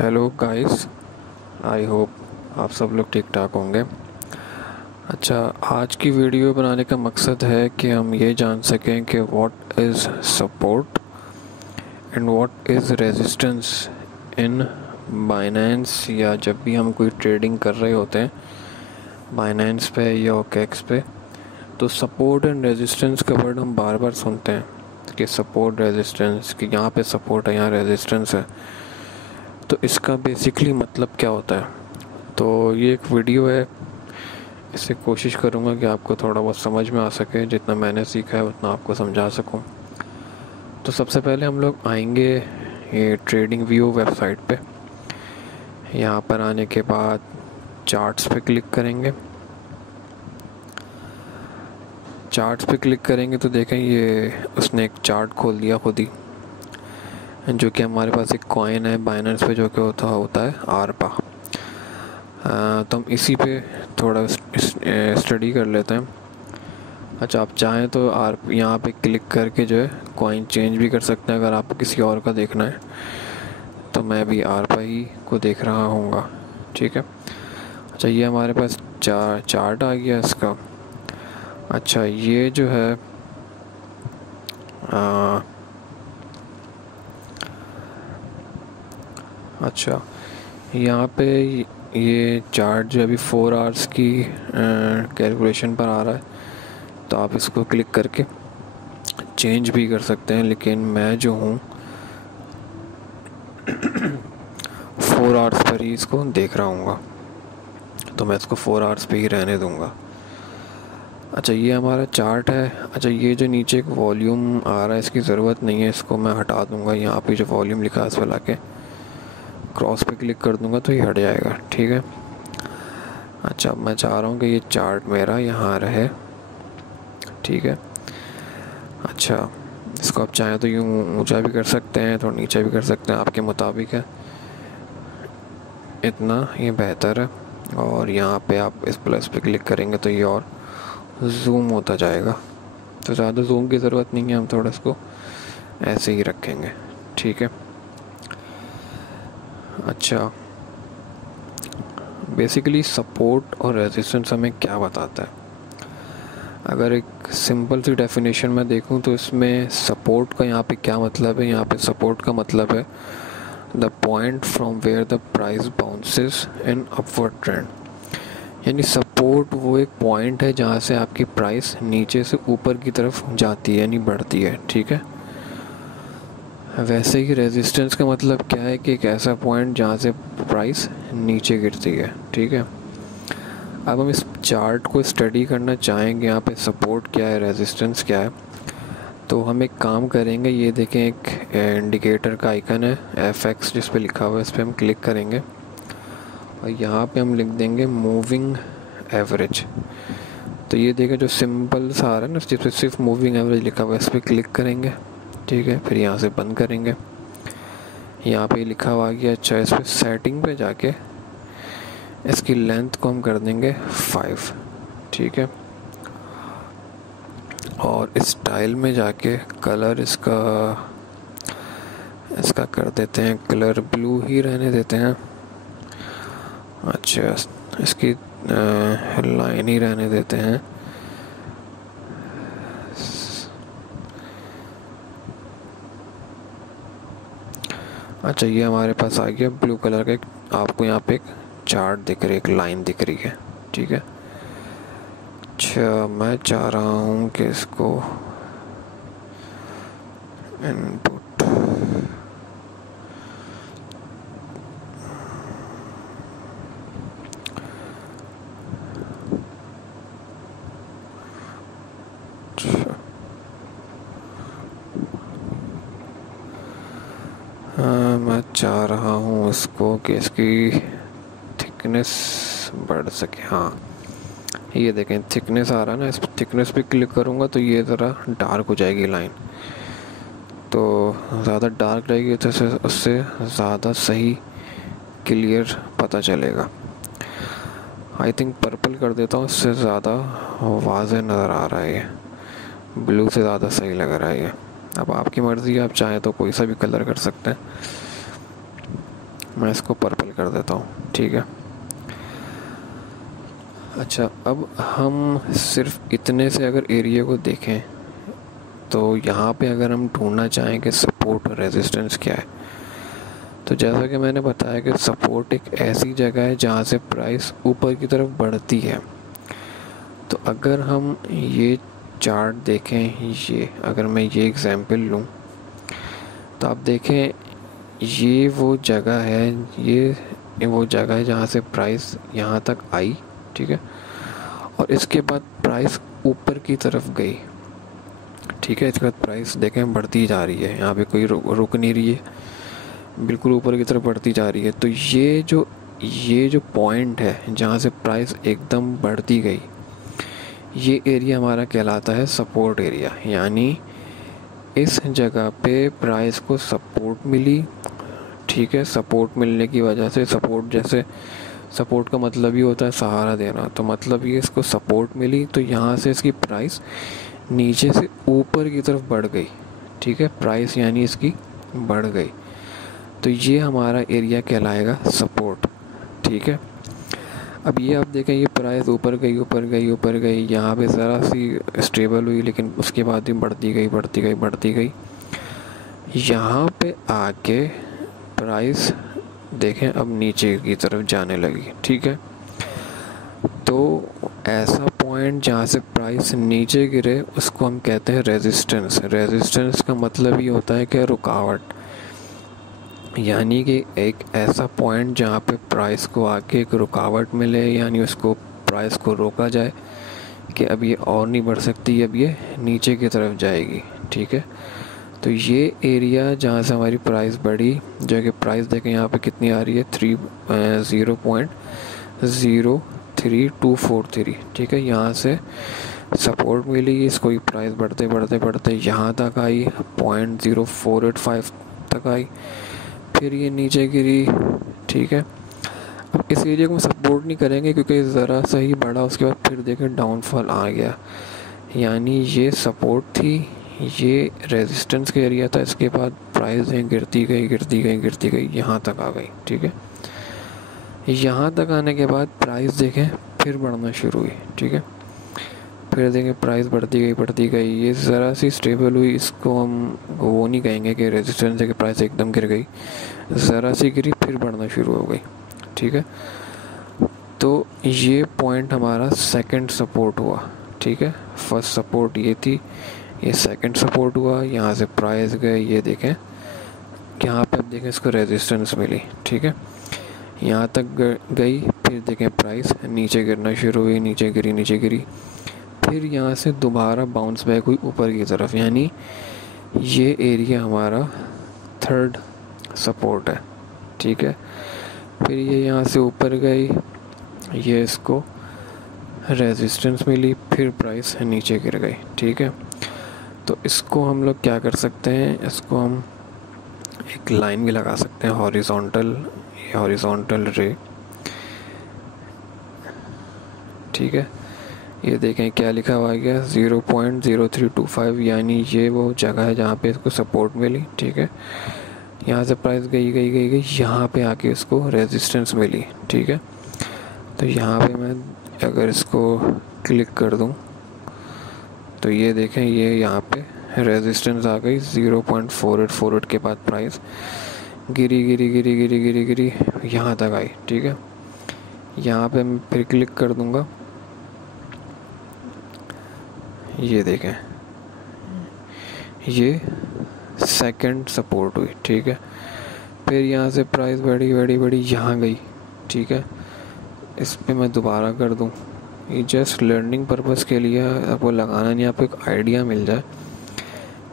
Hello guys. I hope आप सब लोग ठीक ठाक होंगे। अच्छा, आज की वीडियो बनाने का मकसद है कि हम ये जान सकें कि what is support and what is resistance in Binance, या जब भी हम कोई ट्रेडिंग कर रहे होते हैं बाइनेंस पे या ओकेक्स पे, तो सपोर्ट एंड रेजिस्टेंस का वर्ड हम बार बार सुनते हैं कि सपोर्ट रेजिस्टेंस, कि यहाँ पे सपोर्ट है यहाँ रेजिस्टेंस है। तो इसका बेसिकली मतलब क्या होता है? तो ये एक वीडियो है, इससे कोशिश करूँगा कि आपको थोड़ा बहुत समझ में आ सके, जितना मैंने सीखा है उतना आपको समझा सकूँ। तो सबसे पहले हम लोग आएंगे ये ट्रेडिंग व्यू वेबसाइट पे। यहाँ पर आने के बाद चार्ट्स पे क्लिक करेंगे। चार्ट्स पे क्लिक करेंगे तो देखें ये उसने एक चार्ट खोल दिया खुद ही, जो कि हमारे पास एक कॉइन है बाइनेंस पे, जो कि होता है आरपा। तो हम इसी पे थोड़ा स्टडी कर लेते हैं। अच्छा, आप चाहें तो आप यहाँ पे क्लिक करके जो है कॉइन चेंज भी कर सकते हैं अगर आपको किसी और का देखना है। तो मैं भी आरपा ही को देख रहा हूँगा, ठीक है। अच्छा, ये हमारे पास चार्ट आ गया इसका। अच्छा, ये जो है अच्छा, यहाँ पे ये चार्ट जो अभी 4 आवर्स की कैलकुलेशन पर आ रहा है, तो आप इसको क्लिक करके चेंज भी कर सकते हैं। लेकिन मैं जो हूँ 4 आवर्स पर ही इसको देख रहा हूँगा, तो मैं इसको 4 आवर्स पे ही रहने दूँगा। अच्छा, ये हमारा चार्ट है। अच्छा, ये जो नीचे एक वॉल्यूम आ रहा है इसकी ज़रूरत नहीं है, इसको मैं हटा दूँगा। यहाँ पे जो वॉल्यूम लिखा है इस पर लाके क्रॉस पे क्लिक कर दूँगा तो ये हट जाएगा, ठीक है। अच्छा, मैं चाह रहा हूँ कि ये चार्ट मेरा यहाँ रहे, ठीक है। अच्छा, इसको आप चाहें तो यूँ ऊंचा भी कर सकते हैं, थोड़ा नीचा भी कर सकते हैं, आपके मुताबिक है। इतना ये बेहतर है। और यहाँ पे आप इस प्लस पे क्लिक करेंगे तो ये और जूम होता जाएगा। तो ज़्यादा जूम की ज़रूरत नहीं है, हम थोड़ा इसको ऐसे ही रखेंगे, ठीक है। अच्छा, बेसिकली सपोर्ट और रेजिस्टेंस हमें क्या बताता है? अगर एक सिंपल सी डेफिनेशन में देखूं तो इसमें सपोर्ट का यहाँ पे क्या मतलब है? यहाँ पे सपोर्ट का मतलब है the point from where the price bounces in upward trend. यानी सपोर्ट वो एक पॉइंट है जहाँ से आपकी प्राइस नीचे से ऊपर की तरफ जाती है, यानी बढ़ती है, ठीक है। वैसे ही रेजिस्टेंस का मतलब क्या है कि एक ऐसा पॉइंट जहाँ से प्राइस नीचे गिरती है, ठीक है। अब हम इस चार्ट को स्टडी करना चाहेंगे, यहाँ पे सपोर्ट क्या है रेजिस्टेंस क्या है। तो हम एक काम करेंगे, ये देखें एक इंडिकेटर का आइकन है FX जिस पे लिखा हुआ है, इस पर हम क्लिक करेंगे और यहाँ पे हम लिख देंगे मूविंग एवरेज। तो ये देखें जो सिंपल सा आ रहा है ना, जिस पर सिर्फ मूविंग एवरेज लिखा हुआ है, इस पर क्लिक करेंगे, ठीक है। फिर यहाँ से बंद करेंगे, यहाँ पे लिखा हुआ आ गया। अच्छा, इस पर सेटिंग पे जाके इसकी लेंथ को हम कर देंगे 5, ठीक है। और स्टाइल में जाके कलर इसका कर देते हैं, कलर ब्लू ही रहने देते हैं। अच्छा, इसकी लाइन ही रहने देते हैं। अच्छा, ये हमारे पास आ गया ब्लू कलर का एक, आपको यहाँ पे एक चार्ट दिख रही है, एक लाइन दिख रही है, ठीक है। अच्छा, मैं चाह रहा हूँ कि इसको इनपुट मैं चाह रहा हूँ इसको कि इसकी थिकनेस बढ़ सके। हाँ, ये देखें थिकनेस आ रहा है ना, इस थिकनेस पे क्लिक करूँगा तो ये ज़रा डार्क हो जाएगी लाइन। तो ज़्यादा डार्क रहेगी तो उससे ज़्यादा सही क्लियर पता चलेगा। आई थिंक पर्पल कर देता हूँ, इससे ज़्यादा वाज़ेह नज़र आ रहा है। ये ब्लू से ज़्यादा सही लग रहा है ये। अब आपकी मर्ज़ी है, आप चाहें तो कोई सा भी कलर कर सकते हैं। मैं इसको पर्पल कर देता हूँ, ठीक है। अच्छा, अब हम सिर्फ इतने से अगर एरिया को देखें तो यहाँ पे अगर हम ढूंढना चाहें कि सपोर्ट रेजिस्टेंस क्या है, तो जैसा कि मैंने बताया कि सपोर्ट एक ऐसी जगह है जहाँ से प्राइस ऊपर की तरफ बढ़ती है। तो अगर हम ये चार्ट देखें, ये अगर मैं ये एग्जांपल लूँ तो आप देखें ये वो जगह है, ये वो जगह है जहाँ से प्राइस यहाँ तक आई, ठीक है। और इसके बाद प्राइस ऊपर की तरफ गई, ठीक है। इसके बाद प्राइस देखें बढ़ती जा रही है, यहाँ पे कोई रुक नहीं रही है, बिल्कुल ऊपर की तरफ बढ़ती जा रही है। तो ये जो पॉइंट है जहाँ से प्राइस एकदम बढ़ती गई, ये एरिया हमारा कहलाता है सपोर्ट एरिया। यानी इस जगह पे प्राइस को सपोर्ट मिली, ठीक है। सपोर्ट मिलने की वजह से, सपोर्ट जैसे सपोर्ट का मतलब ही होता है सहारा देना, तो मतलब ये इसको सपोर्ट मिली, तो यहाँ से इसकी प्राइस नीचे से ऊपर की तरफ बढ़ गई, ठीक है। प्राइस यानी इसकी बढ़ गई, तो ये हमारा एरिया कहलाएगा सपोर्ट, ठीक है। अब ये आप देखें, ये प्राइस ऊपर गई ऊपर गई ऊपर गई, यहाँ पे ज़रा सी स्टेबल हुई, लेकिन उसके बाद ही बढ़ती गई बढ़ती गई बढ़ती गई। यहाँ पे आके प्राइस देखें अब नीचे की तरफ जाने लगी, ठीक है। तो ऐसा पॉइंट जहाँ से प्राइस नीचे गिरे उसको हम कहते हैं रेजिस्टेंस। रेजिस्टेंस का मतलब ये होता है कि रुकावट, यानी कि एक ऐसा पॉइंट जहाँ पे प्राइस को आके एक रुकावट मिले, यानी उसको प्राइस को रोका जाए कि अब ये और नहीं बढ़ सकती, अब ये नीचे की तरफ जाएगी, ठीक है। तो ये एरिया जहाँ से हमारी प्राइस बढ़ी, जो कि प्राइस देखें यहाँ पे कितनी आ रही है, 0.03243, ठीक है। यहाँ से सपोर्ट मिली, इसको प्राइस बढ़ते बढ़ते बढ़ते यहाँ तक आई, 0.0485 तक आई, फिर ये नीचे गिरी, ठीक है। अब इस एरिया को हम सपोर्ट नहीं करेंगे क्योंकि ज़रा सा ही बढ़ा, उसके बाद फिर देखें डाउनफॉल आ गया, यानी ये सपोर्ट थी, ये रेजिस्टेंस का एरिया था। इसके बाद प्राइस गिरती गई गिरती गई गिरती गई, यहाँ तक आ गई, ठीक है। यहाँ तक आने के बाद प्राइस देखें फिर बढ़ना शुरू हुई, ठीक है। फिर देखें प्राइस बढ़ती गई, ये ज़रा सी स्टेबल हुई, इसको हम वो नहीं कहेंगे कि रेजिस्टेंस है कि प्राइस एकदम गिर गई, ज़रा सी गिरी फिर बढ़ना शुरू हो गई, ठीक है। तो ये पॉइंट हमारा सेकंड सपोर्ट हुआ, ठीक है। फर्स्ट सपोर्ट ये थी, ये सेकंड सपोर्ट हुआ, यहाँ से प्राइस गए, ये देखें यहाँ पे अब देखें इसको रेजिस्टेंस मिली, ठीक है। यहाँ तक गई, फिर देखें प्राइस नीचे गिरना शुरू हुई, नीचे गिरी, फिर यहाँ से दोबारा बाउंस बैक हुई ऊपर की तरफ, यानी ये एरिया हमारा थर्ड सपोर्ट है, ठीक है। फिर ये यहाँ से ऊपर गई, ये इसको रेजिस्टेंस मिली, फिर प्राइस नीचे गिर गई, ठीक है। तो इसको हम लोग क्या कर सकते हैं, इसको हम एक लाइन भी लगा सकते हैं हॉरिजॉन्टल रे, ठीक है। ये देखें क्या लिखा हुआ गया, 0.0325, यानी ये वो जगह है जहाँ पे इसको सपोर्ट मिली, ठीक है। यहाँ से प्राइस गई, यहाँ पे आके इसको रेजिस्टेंस मिली, ठीक है। तो यहाँ पे मैं अगर इसको क्लिक कर दूँ तो ये देखें, ये यहाँ पे रेजिस्टेंस आ गई 0.4848 के बाद प्राइस गिरी यहाँ तक आई, ठीक है। यहाँ पे मैं फिर क्लिक कर दूँगा, ये देखें ये सेकंड सपोर्ट हुई, ठीक है। फिर यहाँ से प्राइस बढ़ी यहाँ गई, ठीक है। इस पे मैं दोबारा कर दूँ, ये जस्ट लर्निंग पर्पस के लिए, आपको लगाना नहीं, आपको एक आइडिया मिल जाए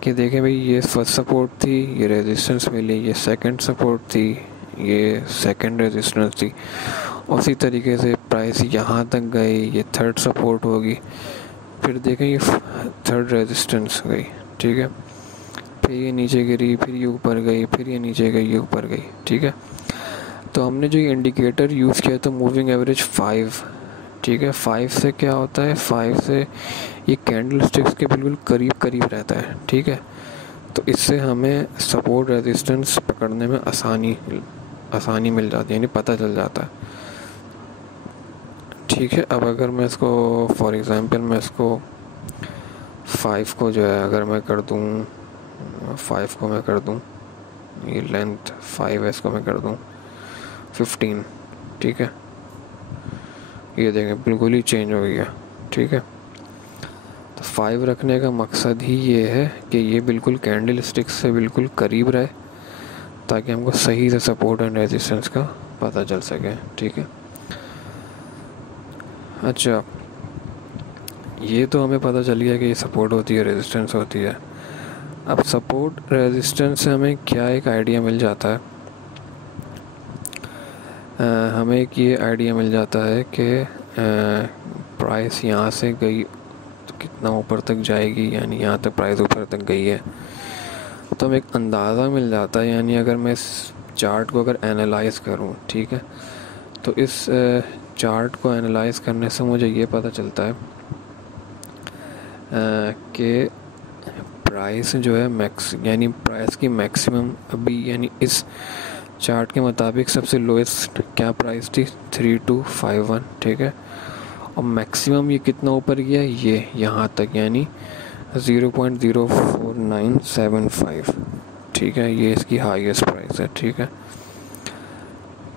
कि देखें भाई ये फर्स्ट सपोर्ट थी, ये रेजिस्टेंस मिली, ये सेकंड सपोर्ट थी, ये सेकंड रेजिस्टेंस थी। उसी तरीके से प्राइस यहाँ तक गई, ये थर्ड सपोर्ट होगी, फिर देखें ये थर्ड रेजिस्टेंस गई, ठीक है। फिर ये नीचे गिरी, फिर ये ऊपर गई, फिर ये नीचे गई, ये ऊपर गई, ठीक है। तो हमने जो ये इंडिकेटर यूज़ किया था मूविंग एवरेज 5, ठीक है। 5 से क्या होता है, 5 से ये कैंडल स्टिक्स के बिल्कुल करीब रहता है, ठीक है। तो इससे हमें सपोर्ट रेजिस्टेंस पकड़ने में आसानी मिल जाती है, यानी पता चल जाता है। ठीक है, अब अगर मैं इसको फॉर एग्ज़ाम्पल मैं इसको 5 को जो है अगर मैं कर दूँ, 5 को मैं कर दूँ, ये लेंथ 5 है, इसको मैं कर दूँ 15। ठीक है, ये देखें बिल्कुल ही चेंज हो गया। ठीक है, तो 5 रखने का मकसद ही ये है कि ये बिल्कुल कैंडल स्टिक से बिल्कुल करीब रहे, ताकि हमको सही से सपोर्ट एंड रेजिस्टेंस का पता चल सके। ठीक है, अच्छा, ये तो हमें पता चल गया कि ये सपोर्ट होती है, रेजिस्टेंस होती है। अब सपोर्ट रेजिस्टेंस से हमें क्या एक आइडिया मिल जाता है, हमें एक ये आइडिया मिल जाता है कि प्राइस यहाँ से गई तो कितना ऊपर तक जाएगी, यानी यहाँ तक प्राइस ऊपर तक गई है तो हमें एक अंदाज़ा मिल जाता है। यानी अगर मैं इस चार्ट को अगर एनालाइज़ करूँ, ठीक है, तो इस चार्ट को एनालाइज़ करने से मुझे ये पता चलता है कि प्राइस जो है यानी प्राइस की मैक्सिमम अभी, यानी इस चार्ट के मुताबिक सबसे लोएस्ट क्या प्राइस थी, 3251। ठीक है, और मैक्सिमम ये कितना ऊपर गया, ये यहाँ तक, यानी 0.04975। ठीक है, ये इसकी हाईएस्ट प्राइस है। ठीक है,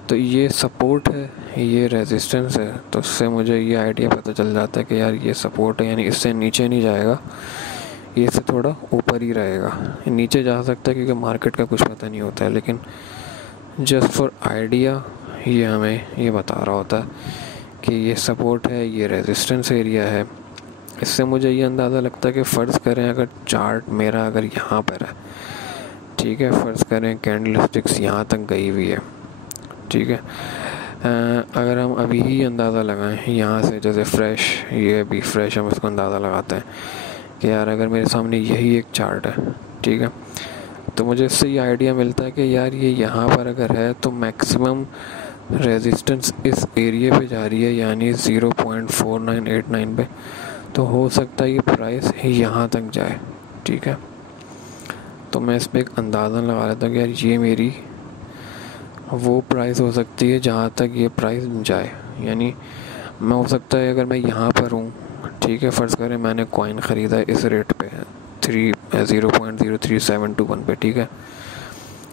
तो ये सपोर्ट है, ये रेजिस्टेंस है, तो उससे मुझे ये आइडिया पता चल जाता है कि यार ये सपोर्ट है, यानी इससे नीचे नहीं जाएगा, ये इससे थोड़ा ऊपर ही रहेगा। नीचे जा सकता है क्योंकि मार्केट का कुछ पता नहीं होता है, लेकिन जस्ट फॉर आइडिया ये हमें ये बता रहा होता है कि ये सपोर्ट है, ये रेजिस्टेंस एरिया है। इससे मुझे ये अंदाज़ा लगता है कि फ़र्ज़ करें अगर चार्ट मेरा अगर यहाँ पर है, ठीक है, फ़र्ज़ करें कैंडल स्टिक्स यहाँ तक गई हुई है। ठीक है, अगर हम अभी ही अंदाज़ा लगाएं यहाँ से, जैसे फ्रेश, ये अभी फ्रेश हम इसको अंदाज़ा लगाते हैं कि यार अगर मेरे सामने यही एक चार्ट है, ठीक है, तो मुझे इससे ये आइडिया मिलता है कि यार ये यहाँ पर अगर है तो मैक्सिमम रेजिस्टेंस इस एरिया पे जा रही है, यानी 0.4989 पे, तो हो सकता है ये प्राइस यहाँ तक जाए। ठीक है, तो मैं इस पर एक अंदाज़ा लगा लेता हूँ कि यार ये मेरी वो प्राइस हो सकती है जहाँ तक ये प्राइस जाए। यानी मैं हो सकता है अगर मैं यहाँ पर हूँ, ठीक है, फ़र्ज़ करें मैंने कॉइन ख़रीदा इस रेट पे है 0.03721 पे। ठीक है,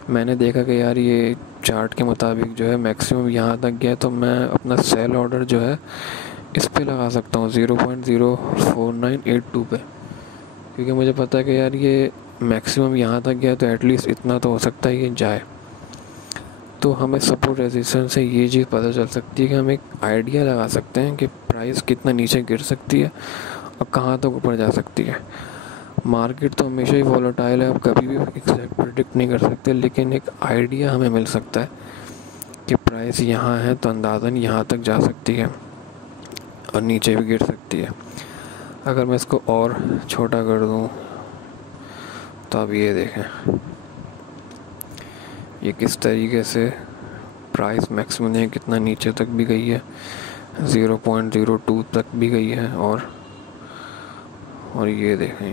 मैंने देखा कि यार ये चार्ट के मुताबिक जो है मैक्सिमम यहाँ तक गया, तो मैं अपना सेल ऑर्डर जो है इस पे लगा सकता हूँ 0.04982 पे, क्योंकि मुझे पता है कि यार ये मैक्सिमम यहाँ तक गया तो एटलीस्ट इतना तो हो सकता है ये जाए। तो हमें सपोर्ट रेजिस्टेंस से ये चीज़ पता चल सकती है कि हम एक आइडिया लगा सकते हैं कि प्राइस कितना नीचे गिर सकती है और कहाँ तक ऊपर जा सकती है। मार्केट तो हमेशा ही वॉलेटाइल है, आप कभी भी एग्जैक्ट प्रेडिक्ट नहीं कर सकते, लेकिन एक आइडिया हमें मिल सकता है कि प्राइस यहाँ है तो अंदाज़न यहाँ तक जा सकती है और नीचे भी गिर सकती है। अगर मैं इसको और छोटा कर दूँ तो अब ये देखें ये किस तरीके से प्राइस मैक्सिमम है, कितना नीचे तक भी गई है, 0.02 तक भी गई है। और ये देखें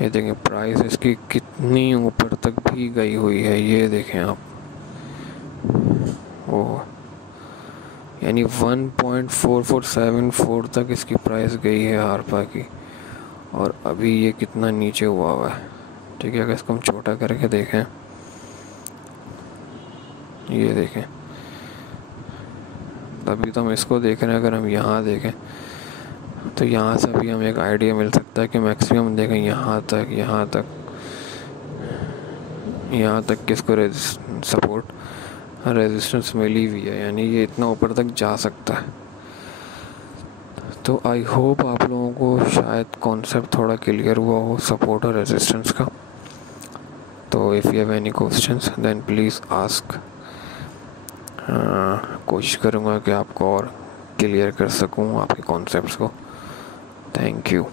ये देखें प्राइस इसकी कितनी ऊपर तक भी गई हुई है, ये देखें आप, ओ यानी 1.4474 तक इसकी प्राइस गई है आरपा की, और अभी ये कितना नीचे हुआ है। ठीक है, अगर इसको हम छोटा करके देखें, ये देखें, तभी तो हम इसको देख रहे हैं। अगर हम यहाँ देखें तो यहाँ से भी हमें एक आइडिया मिल सकता है कि मैक्सिमम देखें यहाँ तक किसको सपोर्ट रेजिस्टेंस मिली हुई है, यानी ये इतना ऊपर तक जा सकता है। तो आई होप आप लोगों को शायद कॉन्सेप्ट थोड़ा क्लियर हुआ हो सपोर्ट और रेजिस्टेंस का। तो if you have any questions then please ask. कोशिश करूँगा कि आपको और क्लियर कर सकूँ आपके कॉन्सेप्ट्स को। Thank you.